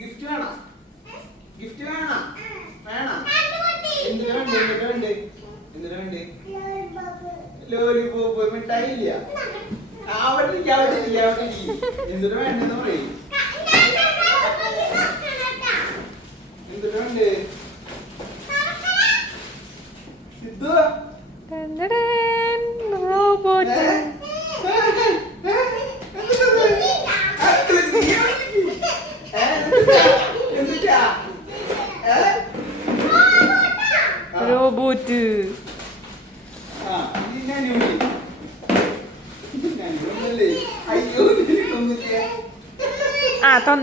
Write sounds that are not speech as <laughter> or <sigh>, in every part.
Gift വേണം? Gift വേണം? വേണം? എന്തിനാ വേണ്ടേ? എന്തിനാ വേണ്ടേ? എന്തിനാ വേണ്ടേ? ലോലിപോപ്പ് മിഠായി ഇല്ല അവിടെ ഇരിക്കും അവിടെ ഇരിക്കും അവിടെ ഇരിക്കും എന്തിനു വേണ്ടെന്ന് പറയും. എന്തിനു വേണ്ടേ? സിദ്ധു റോബോട്ട് റോബോട്ട്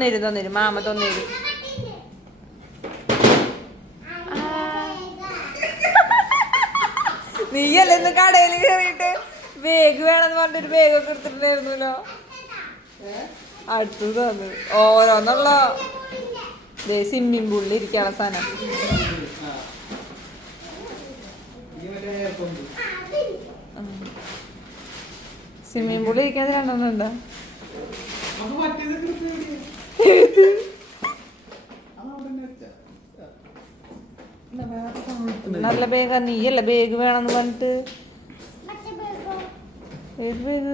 തന്നേരും തന്നേരും. മാമ തന്നേരും. നീയല്ലേ ഇന്ന് കടയിൽ കയറിയിട്ട് ബേഗ് വേണമെന്ന് പറഞ്ഞിട്ട് ഒക്കെ എടുത്തിട്ടുണ്ടായിരുന്നല്ലോ? അടുത്ത് തന്നു ഓരോന്നുള്ള ദേ സ്വിമ്മിങ് പൂളിൽ ഇരിക്കാനുള്ള സാധനം. സ്വിമ്മിംഗ് പൂളിൽ ഇരിക്കാൻ രണ്ടെണ്ണം ഉണ്ടോ? നല്ല ബാഗാ നീയല്ല ബാഗ് വേണമെന്ന് പറഞ്ഞിട്ട്? ഏത് ബാഗ്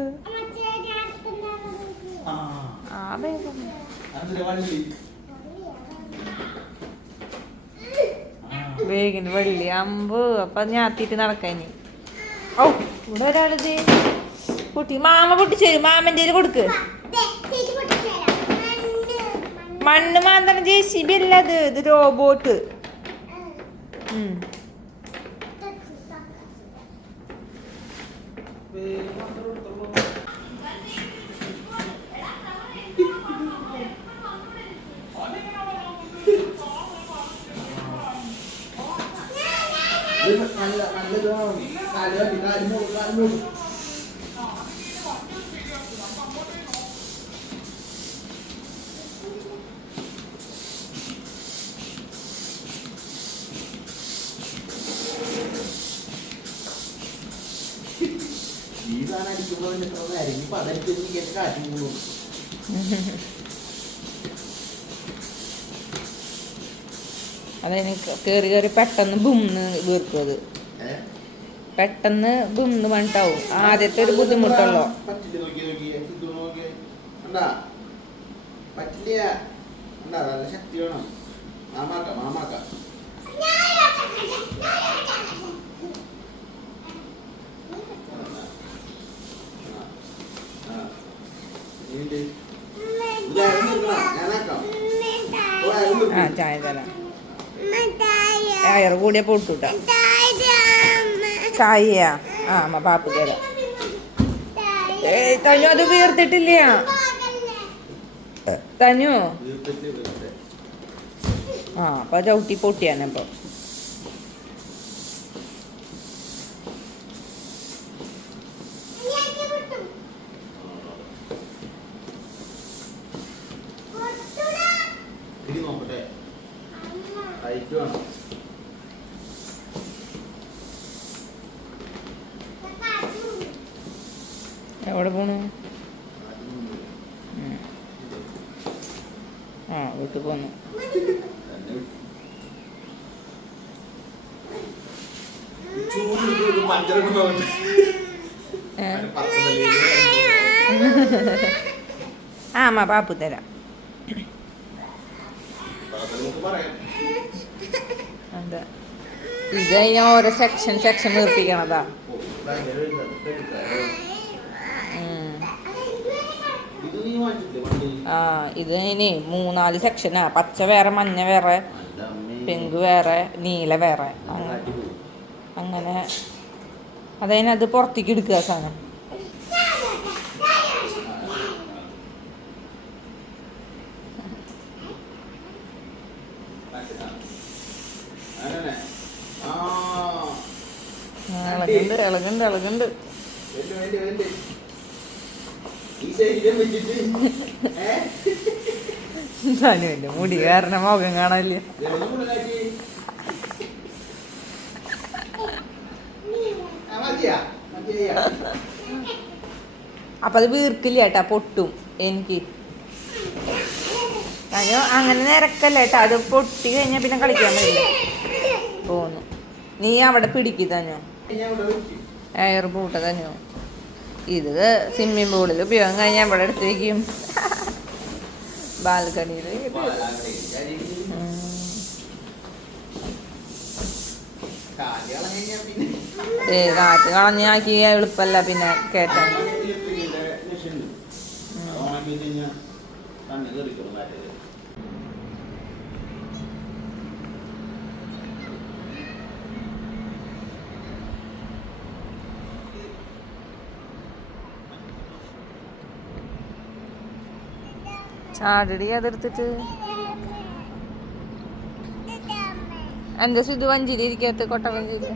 വെള്ളി അമ്പ്. അപ്പൊ ഞാത്തിട്ട് നടക്കാനി ഓ ഇവിടെ ഒരാളിത്. കുട്ടി മാമ കുട്ടി ചെയ്യും മാമന്റെ കൊടുക്ക്. മണ്ണ് മാന്തണ ജെ സി ബി അല്ല ഇത് ഇത് റോബോട്ട്. നല്ല കാൽ ഈ സാധനം കയറി പെട്ടെന്ന് ബുംന്ന് വീർക്കും അത് പെട്ടെന്ന് ബുംന്ന് പണിട്ടാവും ആദ്യത്തെ ഒരു ബുദ്ധിമുട്ടുള്ളോ പറ്റില്ല ശക്തി വേണം മാമാക്ക ആ, ആ. ഇനിയുണ്ട്. ഇത് അരിഞ്ഞ് വെക്കണം. ഞാനാക്കാം. ഓ, അരിഞ്ഞ് ആ വെക്ക്. ചായ തരാം അയർ കൂടിയ പൊട്ടൂട്ട ചായയാ? ആ അമ്മ പാപ്പ് തരാം. ഏയ് തനു അത് വീർത്തിട്ടില്ല. തനു. ആ അപ്പൊ ചവിട്ടി പൊട്ടിയാണ് ഇപ്പൊ. എവിടെ പോണു. ആ വീട്ടിൽ പോന്നു. ആ അമ്മ പാപ്പു തരാം. അതെ. ഇത് കഴിഞ്ഞാൽ ഓരോ സെക്ഷൻ സെക്ഷൻ നിർത്തിക്കണതാ. ആ ഇത് ഇനി മൂന്നാൽ സെക്ഷനാ പച്ച വേറെ മഞ്ഞ വേറെ പിങ്ക് വേറെ നീല വേറെ. അങ്ങനെ അതായത് അങ്ങനെ. അതതിനത് പുറത്തേക്ക് എടുക്കുക സാധനം അങ്ങനെ. ആ. ആ, ഇളകുണ്ട് ഇളകുണ്ട് ഇളകുണ്ട് വെല്ല്, വെല്ല്, വെല്ല്. ഈ ശരീരം വെച്ചിട്ട് ഏ? തനുവിന്റെ മുടി കാരണം മുഖം കാണാനില്ല? അപ്പൊ അത് വീർക്കില്ല കേട്ടാ പൊട്ടും എനിക്ക്. തനു അങ്ങനെ നിരക്കല്ല ഏട്ടാ അത് പൊട്ടി കഴിഞ്ഞാ പിന്നെ കളിക്കാൻ പറ്റില്ല. പോന്നു നീ അവിടെ പിടിക്ക് കൂട്ട. എയർ പൂട്ട തനു ഇത് സ്വിമ്മിംഗ് പൂളിൽ ഉപയോഗം കഴിഞ്ഞാൽ ഇവിടെ എടുത്ത് വയ്ക്കും <laughs> ബാൽക്കണിയിൽ ഏ കാറ്റ് കളഞ്ഞാക്കി എളുപ്പമല്ല പിന്നെ കേട്ടാൻ ഇലക്ട്രിക്കിന്റെ മെഷീൻ ഉണ്ട്. അത് ഓണാക്കി കഴിഞ്ഞാൽ കണ്ണ് കയറിക്കോളും കാറ്റ് കയറി. ചാടടി അതെടുത്തിട്ട്? എന്താ സിദ്ധു വഞ്ചിരി ഇരിക്കത്ത് കൊട്ട വഞ്ചിരി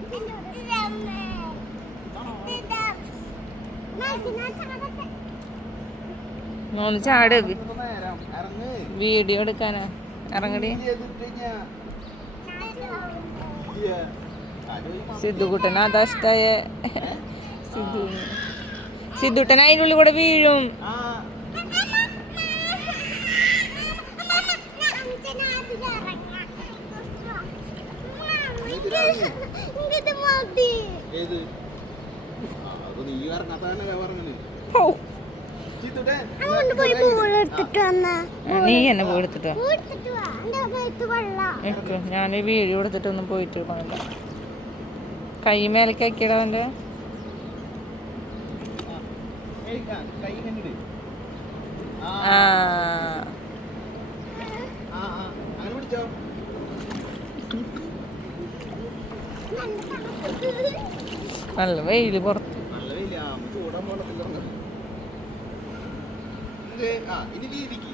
മൂന്ന് ചാട്. വീഡിയോ എടുക്കാനാ? ഇറങ്ങടി. സിദ്ധു ചെയ്തിട്ട് കഴിഞ്ഞാ ഇയ്യ. അത് ഒരു മാസം. അതാ ഇഷ്ടായ സിദ്ധു. സിദ്ധുട്ടൻ അതിനുള്ളിൽ കൂടെ വീഴും ആ, ഏത്? ആ, അപ്പൊ നീ പറഞ്ഞത്. പോയി ബോൾ എടുത്തിട്ട് വന്ന. നീ എന്നെ പോയി എടുത്തിട്ടോ എടുത്തിട്ട് വാ. എന്റെ അകത്ത് വെള്ളം എനിക്ക് ഞാൻ വീഡിയോ എടുത്തിട്ടൊന്നും പോയിട്ട് പോണില്ല. കൈ മേലേക്കാക്കിയടവന്റെ ഏയ്, ആ, നല്ല വെയിൽ പുറത്ത്. വെയിലാ. വീതിക്ക്.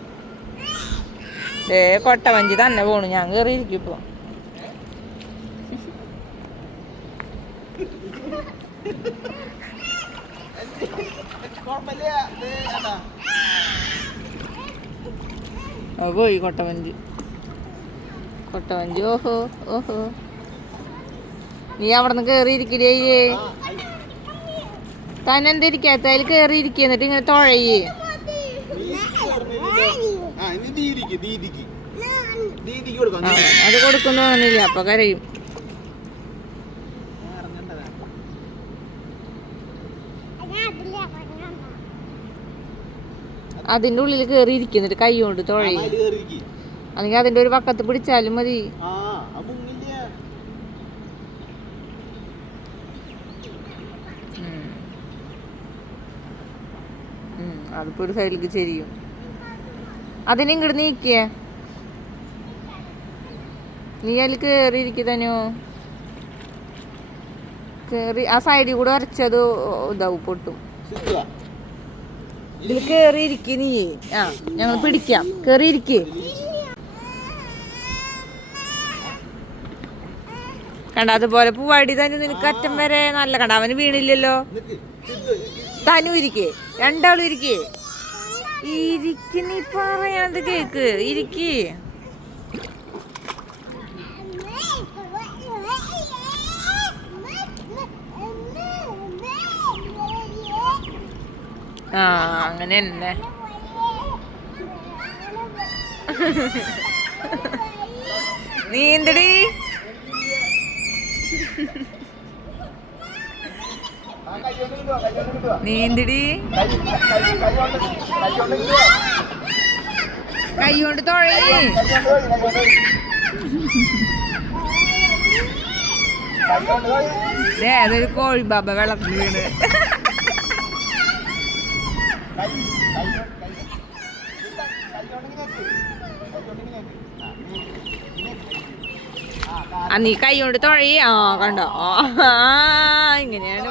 ഏ കൊട്ടവഞ്ചി തന്നെ പോണു. ഞാൻ കയറിയിരിക്കും ഇപ്പൊ. പോയി കൊട്ടവഞ്ചി. കൊട്ടവഞ്ചി ഓഹോ ഓഹോ. നീ അവിടെ നിന്ന് കയറിയിരിക്കില്ലേ താൻ അതിൽ കയറിയിരിക്കുക എന്നിട്ട് ഇങ്ങനെ തുഴയേ. അത് കൊടുക്കുന്നു തോന്നില്ല അപ്പൊ കരയും. അതിന്റെ ഉള്ളിൽ കേറിയിരിക്കുന്നിട്ട് എന്നിട്ട് കൈ കൊണ്ട് തുഴയും. അല്ലെങ്കിൽ അതിന്റെ ഒരു പക്കത്ത് പിടിച്ചാലും മതി ആ ആ മുങ്ങില്ല ഉം. അതിപ്പോ ഒരു സൈഡിലേക്ക് ചെരിയും. അതിനെ ഇങ്ങോട്ട് നീക്കിയ. നീ അതിൽ കേറിയിരിക്കുന്നോ തന്നെയോ കേറി ആ സൈഡിൽ കൂടെ വരച്ചത് ഇതാവും പൊട്ടും. ഇതിൽ കേറിയിരിക്കുക നീ. ആ ഞങ്ങൾ പിടിക്കാം. കേറിയിരിക്കേ. കണ്ട അതുപോലെ പൂവാടി തന്നെ നിനക്ക് അറ്റം വരെ നല്ല കണ്ട അവന് വീണില്ലല്ലോ. തനു ഇരിക്കേ രണ്ടാളും ഇരിക്കേ. ഇരിക്ക് നീ പറയണത് കേക്ക് ഇരിക്കേ. ആ അങ്ങനെ തന്നെ. നീന്തടി നീന്തടി കൈ- കൈ- കൈ കൊണ്ട് കൈ കൊണ്ട് ഇങ്ങോട്ട് വാ. കൈ കൊണ്ട് തുഴയേ കൈ കൊണ്ട് പോയി, കൈ കൊണ്ട് പോയി. കൈ കൊണ്ട് പോയി. ദേ അതൊരു കോഴി ബാബ വെള്ളത്തിൽ വീണ് ആ നീ കൈ കൊണ്ട് തുഴയേ ആ കണ്ടോ ആ ഇങ്ങനെയാണ്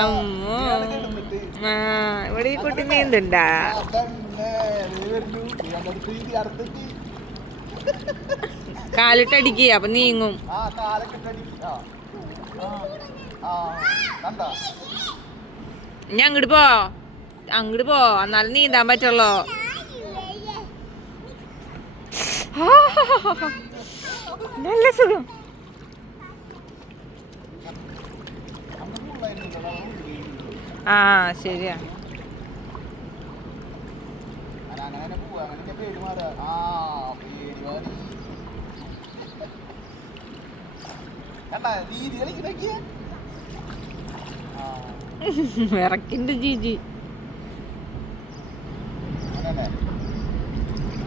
അമ്മ. ഇവിടെ ഈ കുട്ടി നീന്തുണ്ടാ? കാലിട്ടടിക്ക. കാലിട്ടടിക്കുക അപ്പൊ നീങ്ങും. കണ്ടോ? അങ്ങോട്ട് പോ. അങ്ങോട്ട് പോ. എന്നാലും നീന്താൻ പറ്റുള്ളൂ. നല്ല സുഖം. ആ ശരിയാ. ഇറക്കിണ്ട് ജീജി.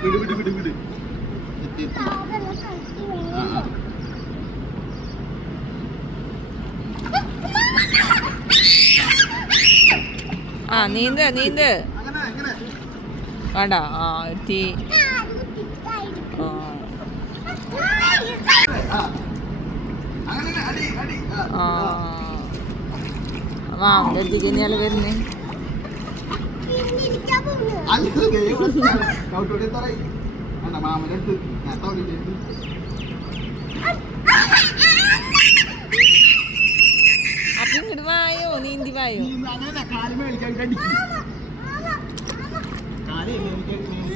വിട് ആ വിട് വിട് വിട്. ആ ആ. ആ നീന്ത് നീന്ത്. വേണ്ട ആ എത്തി. ആ. ആ. മാമന്റെ അടുത്തേക്ക് തന്നെയാണ് വരുന്നത് അല്ല അടുത്ത് ഞാൻ അപ്പൊ ഇങ്ങോട്ട് വായോ? നീന്തി വായോ?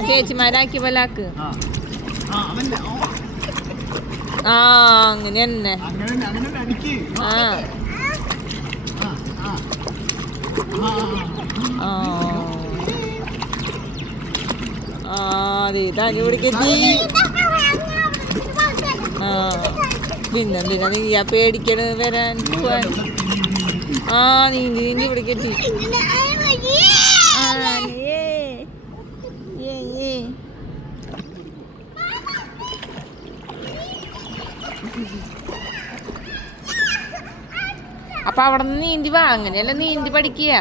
ചേച്ചിമാരാക്കിയ പോലാക്ക് ആ. അങ്ങനെ തന്നെ. ആ. ആ. പിന്നെ പിന്നെന്തിനാ നീ ആ പേടിക്കണ് വരാൻ പോവാൻ? ആ നീന്തി നീന്തി ഇവിടെ കെട്ടി അപ്പൊ അവിടെ നിന്ന് നീന്തി വാ അങ്ങനെയല്ല നീന്തി പഠിക്കുക.